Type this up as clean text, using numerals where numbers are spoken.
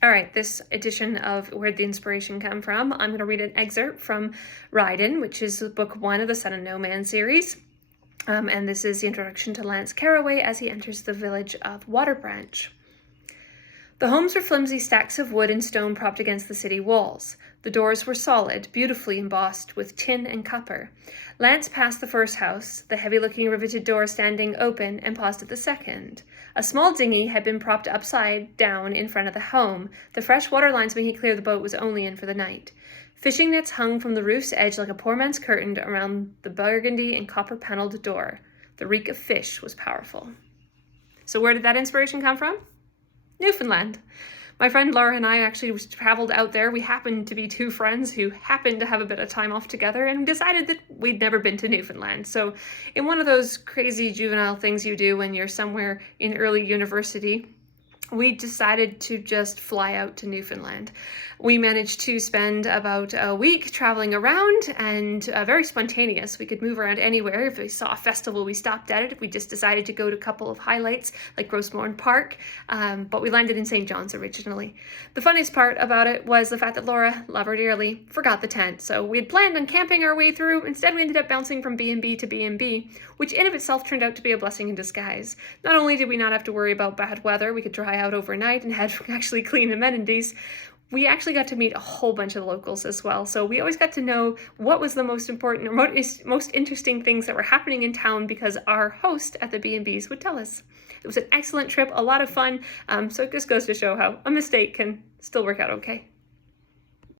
All right, this edition of Where'd the Inspiration Come From? I'm going to read an excerpt from Ridin, which is book 1 of the Sun and No Man series. And this is the introduction to Lance Carraway as he enters the village of Waterbranch. The homes were flimsy stacks of wood and stone propped against the city walls. The doors were solid, beautifully embossed with tin and copper. Lance passed the first house, the heavy-looking riveted door standing open, and paused at the second. A small dinghy had been propped upside down in front of the home. The fresh water lines making it clear the boat was only in for the night. Fishing nets hung from the roof's edge like a poor man's curtain around the burgundy and copper-paneled door. The reek of fish was powerful. So where did that inspiration come from? Newfoundland. My friend Laura and I actually traveled out there. We happened to be two friends who happened to have a bit of time off together and decided that we'd never been to Newfoundland. So in one of those crazy juvenile things you do when you're somewhere in early university, we decided to just fly out to Newfoundland. We managed to spend about a week traveling around and very spontaneous. We could move around anywhere. If we saw a festival, we stopped at it. We just decided to go to a couple of highlights like Rosemorne Park, but we landed in St. John's originally. The funniest part about it was the fact that Laura, love her dearly, forgot the tent. So we had planned on camping our way through. Instead, we ended up bouncing from B&B to B&B, which in of itself turned out to be a blessing in disguise. Not only did we not have to worry about bad weather, we could dry out overnight and had actually clean amenities, we actually got to meet a whole bunch of locals as well. So we always got to know what was the most important or most interesting things that were happening in town because our host at the B&Bs would tell us. It was an excellent trip, a lot of fun. So it just goes to show how a mistake can still work out okay.